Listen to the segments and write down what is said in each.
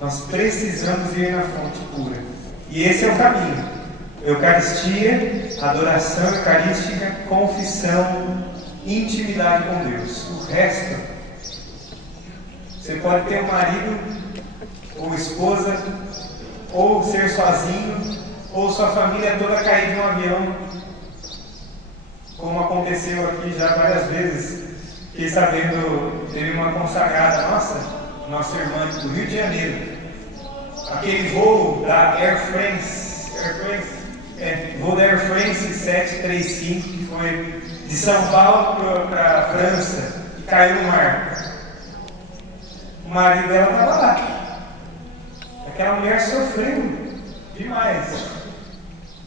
Nós precisamos ir na fonte pura. E esse é o caminho. Eucaristia, adoração eucarística, confissão, intimidade com Deus. O resto, você pode ter um marido ou esposa, ou ser sozinho, ou sua família toda cair de um avião, como aconteceu aqui já várias vezes. Fiquei sabendo, teve uma consagrada nossa irmã do Rio de Janeiro, aquele voo da Air France, voo da Air France 735, que foi de São Paulo para a França, e caiu no mar. O marido dela estava lá. Aquela mulher sofreu demais.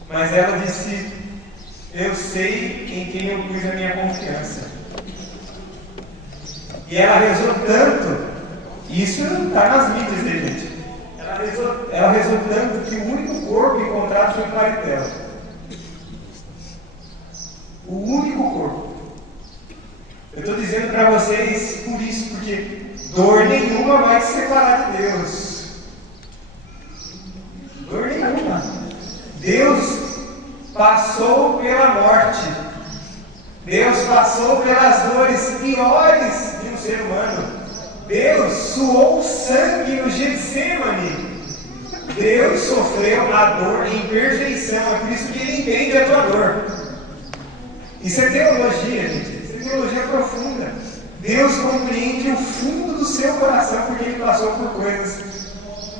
Mas ela disse: eu sei em quem eu pus a minha confiança. E ela rezou tanto, isso está nas mídias, né, gente? Ela rezou tanto que o único corpo encontrado foi o marido dela. O único corpo. Eu estou dizendo para vocês por isso, porque dor nenhuma vai te separar de Deus. Dor nenhuma. Deus passou pela morte. Deus passou pelas dores piores de um ser humano. Deus suou sangue no Getsemane. Deus sofreu a dor em perfeição. É por isso que Ele entende a tua dor. Isso é teologia, gente. Isso é teologia profunda. Deus compreende o fundo do seu coração porque Ele passou por coisas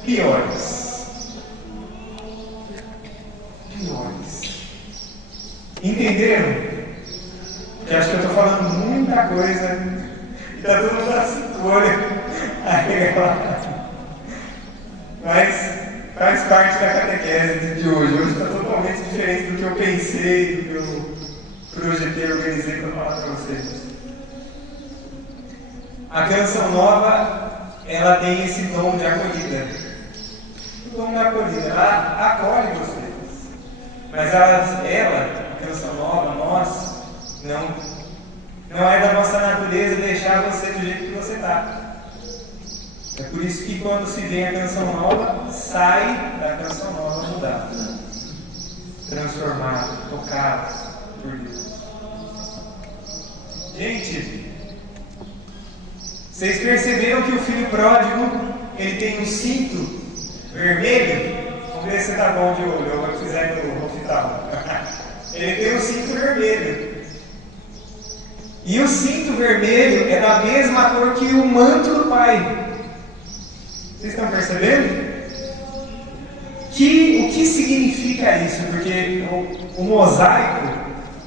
piores. Entenderam? Porque acho que eu estou falando muita coisa e está todo mundo assim, olha. Mas faz parte da catequese de hoje. Hoje está totalmente diferente do que eu pensei, do que eu projetei e organizei para falar para vocês. A canção nova, ela tem esse dom de acolhida. O dom da acolhida, ela acolhe vocês. Mas ela, a canção nova, nós, não é da nossa natureza deixar você do jeito que você está. É por isso que quando se vem a canção nova, sai da canção nova mudada, transformada, tocada por Deus. Gente, vocês perceberam que o filho pródigo, ele tem um cinto vermelho? Vamos ver se está bom de olho, eu vou precisar no hospital. Ele tem um cinto vermelho. E o cinto vermelho é da mesma cor que o manto do pai. Vocês estão percebendo? O que significa isso? Porque o mosaico,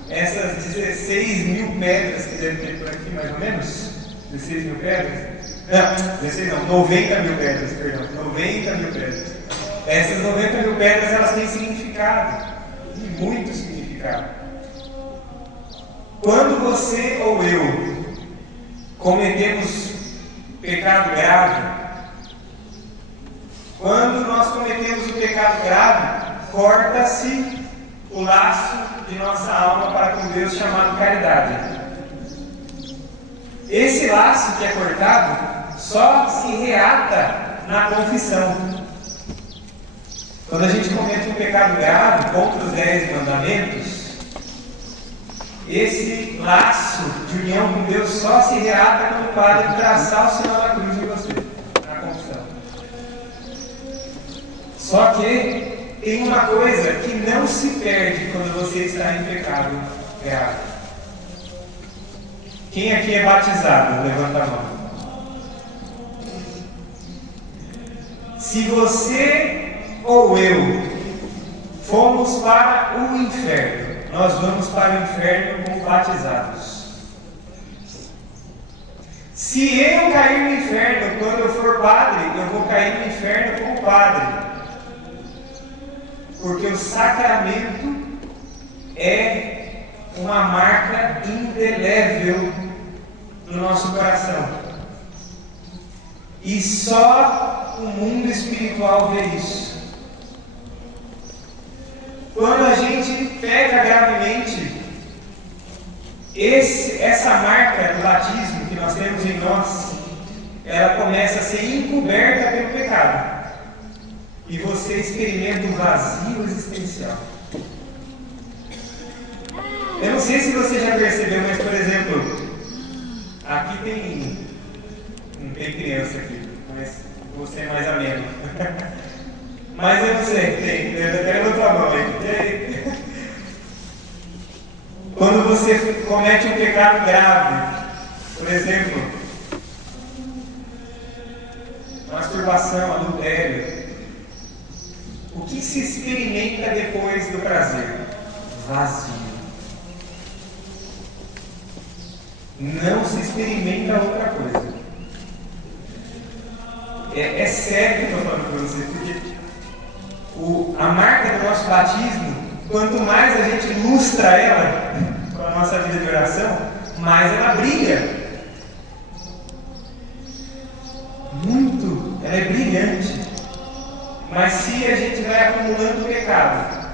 essas 16 mil pedras que deve ter por aqui, mais ou menos, 16 mil pedras? Não, 16 não, 90 mil pedras, perdão, 90 mil pedras. Essas 90 mil pedras, elas têm significado, e muito significado. Quando você ou eu cometemos pecado grave, quando nós cometemos o pecado grave, corta-se o laço de nossa alma para com Deus chamado caridade. Esse laço que é cortado só se reata na confissão. Quando a gente comete um pecado grave contra os 10 mandamentos, esse laço de união com Deus só se reata quando o Padre traçar o sinal da cruz em você, na confissão. Só que tem uma coisa que não se perde quando você está em pecado grave. Quem aqui é batizado? Levanta a mão. Se você ou eu fomos para o inferno, nós vamos para o inferno como batizados. Se eu cair no inferno quando eu for padre, eu vou cair no inferno como padre. Porque o sacramento é uma marca indelével no nosso coração. E só o mundo espiritual vê isso. Quando a gente peca gravemente, essa marca do batismo que nós temos em nós, ela começa a ser encoberta pelo pecado. e você experimenta um vazio existencial. Eu não sei se você já percebeu, mas, por exemplo, aqui não tem criança aqui, mas você é mais ameno. Mas eu não sei, tem, eu até levantou a mão aí. Quando você comete um pecado grave, por exemplo, masturbação, adultério, o que se experimenta depois do prazer? Vazio. Não se experimenta outra coisa. É sério que eu estou falando para você, porque a marca do nosso batismo, quanto mais a gente ilustra ela com a nossa vida de oração, mais ela brilha. Muito, ela é brilhante. Mas se a gente vai acumulando pecado,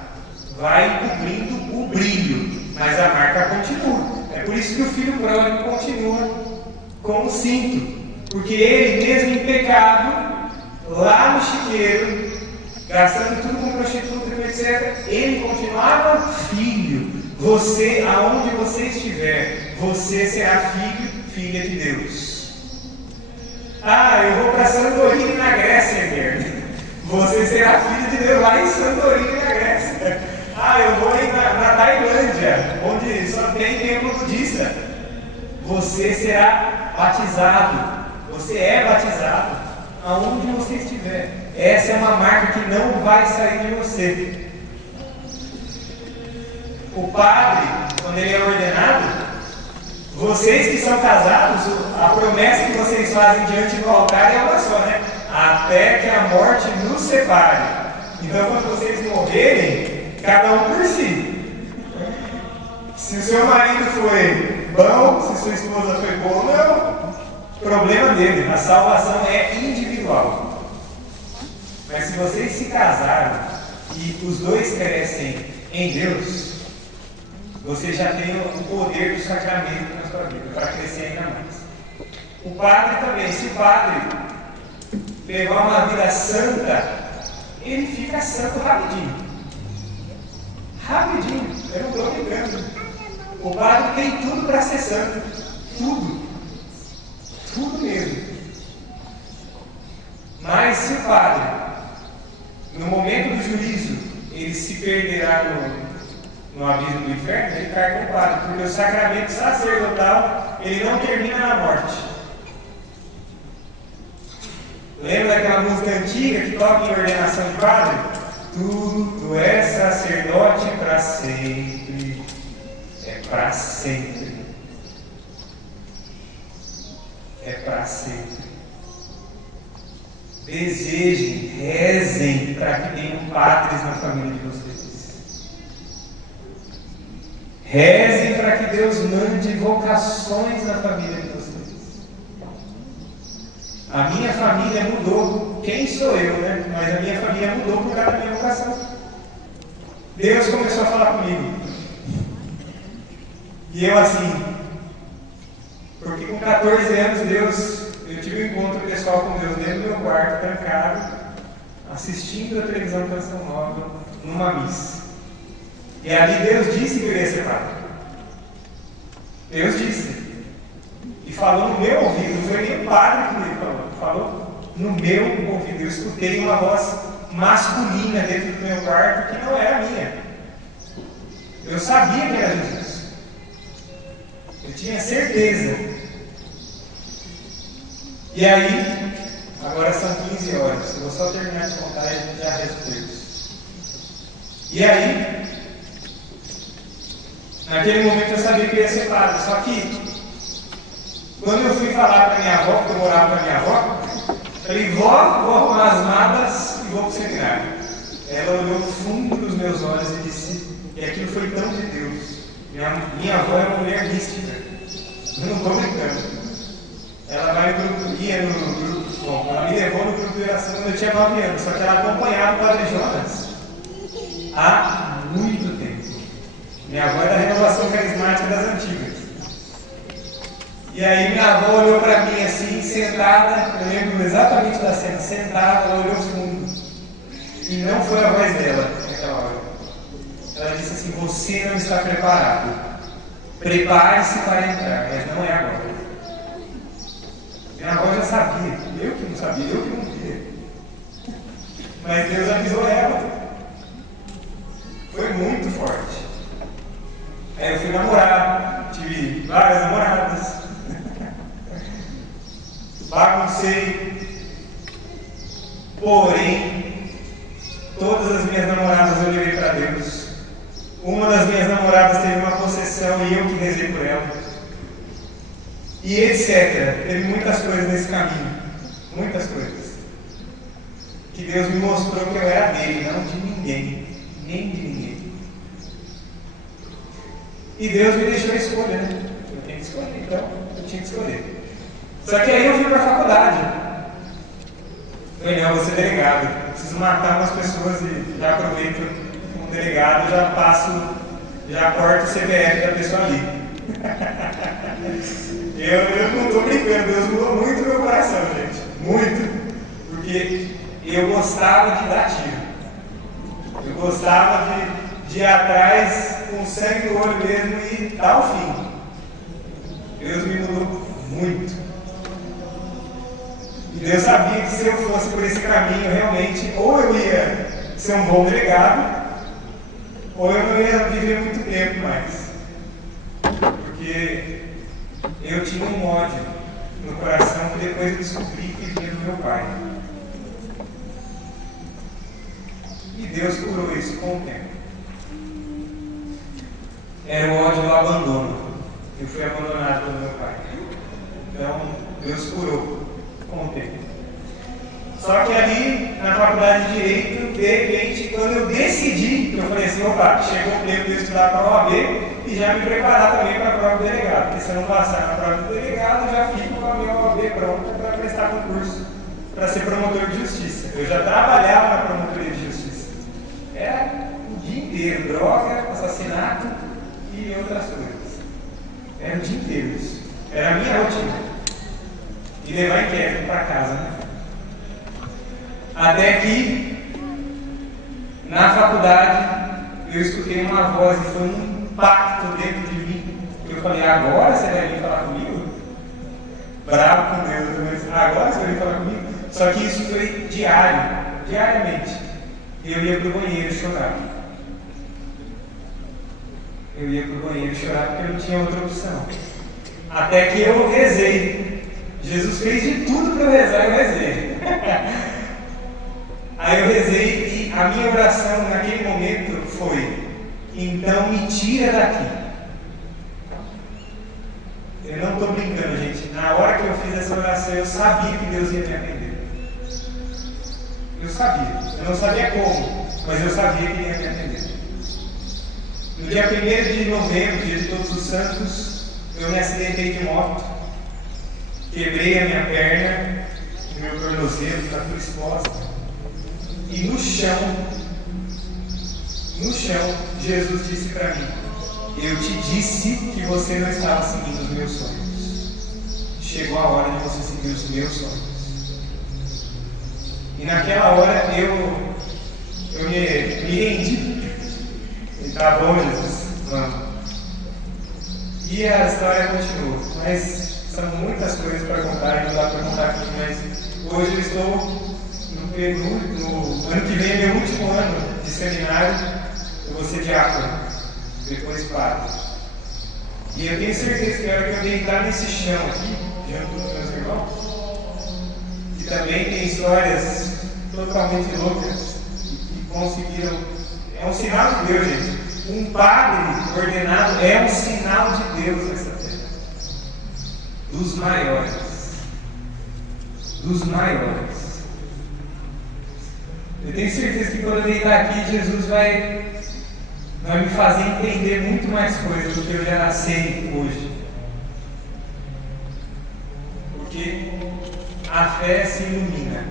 vai cobrindo o brilho, mas a marca continua. É por isso que o filho pródigo continua com o cinto, porque ele mesmo em pecado, lá no chiqueiro, gastando tudo com prostituta, etc., ele continuava filho. Você, aonde você estiver, você será filho, filha de Deus. Ah, eu vou para Santorini na Grécia, Guilherme. Você será filho de Deus lá em Santorini na Grécia. Ah, eu vou na Tailândia, onde só tem templo budista. Você será batizado. Você é batizado aonde você estiver. Essa é uma marca que não vai sair de você. O padre, quando ele é ordenado, vocês que são casados, a promessa que vocês fazem diante do altar é uma só, né? Até que a morte nos separe. Então, quando vocês morrerem, cada um por si. Se o seu marido foi bom, se sua esposa foi boa, não. Problema dele. A salvação é individual. Mas se vocês se casaram e os dois crescem em Deus, você já tem o poder do sacramento na sua vida para crescer ainda mais. O padre também, se o padre levar uma vida santa, ele fica santo rapidinho. Rapidinho, eu não estou brincando. O padre tem tudo para ser santo. Tudo. Tudo mesmo. Mas se o padre, no momento do juízo, ele se perderá no abismo do inferno, ele cai com o padre, porque o sacramento sacerdotal, ele não termina na morte. Lembra daquela música antiga que toca em ordenação de padre? Tu és sacerdote para sempre. É para sempre. É para sempre. Desejem, rezem para que tenham padres na família de vocês. Rezem para que Deus mande vocações na família de vocês. A minha família mudou. Quem sou eu, né? Mas a minha família mudou por causa da minha vocação. Deus começou a falar comigo. E eu assim, porque com 14 anos eu tive um encontro pessoal com Deus dentro do meu quarto, trancado, assistindo a televisão Canção Nova, numa missa. E ali Deus disse que eu ia ser padre. Deus disse. E falou no meu ouvido, não foi nem o padre que me falou no meu ouvido. Eu escutei uma voz masculina dentro do meu quarto que não era a minha. Eu sabia que era Jesus. Eu tinha certeza. E aí, agora são 15 horas. Eu vou só terminar de contar e a gente já reza o texto. E aí, naquele momento eu sabia que eu ia ser padre. Só que, quando eu fui falar para minha avó, porque eu morava com a minha avó, eu falei, vó, vou arrumar as malas e vou para o seminário. Ela olhou no fundo dos meus olhos e disse, e aquilo foi tão de Deus. Minha avó é uma mulher mística. Eu não estou brincando. Ela ia no grupo, bom, ela me levou no grupo de oração quando eu tinha 9 anos, só que ela acompanhava o Padre Jonas há muito tempo. Minha avó é da renovação carismática das antigas. E aí minha avó olhou para mim assim, sentada, eu lembro exatamente da cena, sentada, ela olhou fundo. E não foi a voz dela naquela hora. Ela disse assim: você não está preparado. Prepare-se para entrar, mas não é agora. Minha avó já sabia, eu que não sabia, eu que não via. Mas Deus avisou ela. Foi muito forte. Aí eu fui namorar, tive várias namoradas. Baguncei. Porém, todas as minhas namoradas eu levei para Deus. Uma das minhas namoradas teve uma possessão e eu que rezei por ela. E etc. Teve muitas coisas nesse caminho. Muitas coisas. Que Deus me mostrou que eu era dele, não de ninguém. Nem de ninguém. E Deus me deixou a escolha, né? Eu tenho que escolher, então eu tinha que escolher. Só que aí eu fui para a faculdade. Falei, não, eu vou ser delegado. Preciso matar umas pessoas e já aproveito como delegado, já corto o CPF da pessoa ali. Eu não estou brincando, Deus mudou muito meu coração, gente. Muito. Porque eu gostava de dar tiro. Eu gostava de ir atrás com sangue no olho mesmo e dar o fim. Deus me mudou muito. E Deus sabia que se eu fosse por esse caminho, realmente, ou eu ia ser um bom delegado, ou eu não ia viver muito tempo mais. Porque eu tinha um ódio no coração que depois eu descobri que vinha do meu pai. E Deus curou isso com o tempo. Era o ódio do abandono. Eu fui abandonado pelo meu pai. Então, Deus curou com o tempo. Só que ali, na faculdade de Direito, de repente, quando eu decidi, eu falei assim, opa, chegou o tempo de eu estudar para a OAB e já me preparar também para a prova do delegado. Porque se eu não passar na prova do delegado, já fico com a minha OAB pronta para prestar concurso, para ser promotor de justiça. Eu já trabalhava na promotoria de justiça. Era o dia inteiro, droga, assassinato e outras coisas. Era o dia inteiro isso. Era a minha rotina. E levar inquérito para casa, né? Até que, na faculdade, eu escutei uma voz e foi um impacto dentro de mim. Eu falei, agora você vai vir falar comigo? Bravo com Deus, mas agora você vai vir falar comigo? Só que isso foi diariamente. Eu ia para o banheiro chorar. Eu ia para o banheiro chorar porque eu não tinha outra opção. Até que eu rezei. Jesus fez de tudo para eu rezar, eu rezei. Aí eu rezei e a minha oração naquele momento foi: então me tira daqui. Eu não estou brincando, gente. Na hora que eu fiz essa oração, eu sabia que Deus ia me atender. Eu sabia. Eu não sabia como, mas eu sabia que Ele ia me atender. No dia 1º de novembro, dia de Todos os Santos, eu me acidentei de moto. Quebrei a minha perna, o meu tornozelo está tudo exposto. E no chão, Jesus disse para mim: eu te disse que você não estava seguindo os meus sonhos. Chegou a hora de você seguir os meus sonhos. E naquela hora eu me rendi. E tá bom, Jesus? Vamos. E a história continua. Mas são muitas coisas para contar e não dá para contar aqui. Mas hoje eu estou no ano que vem, meu último ano de seminário. Eu vou ser diácono, depois padre. E eu tenho certeza que a hora que eu deitar nesse chão aqui, junto com os meus irmãos, que também tem histórias totalmente loucas que conseguiram. É um sinal de Deus, gente. Um padre ordenado é um sinal de Deus nessa terra. Dos maiores. Dos maiores. Eu tenho certeza que quando eu deitar aqui, Jesus vai me fazer entender muito mais coisas do que eu já sei hoje. Porque a fé se ilumina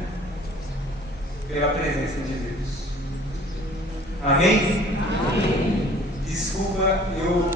pela presença de Deus. Amém? Amém. Desculpa, eu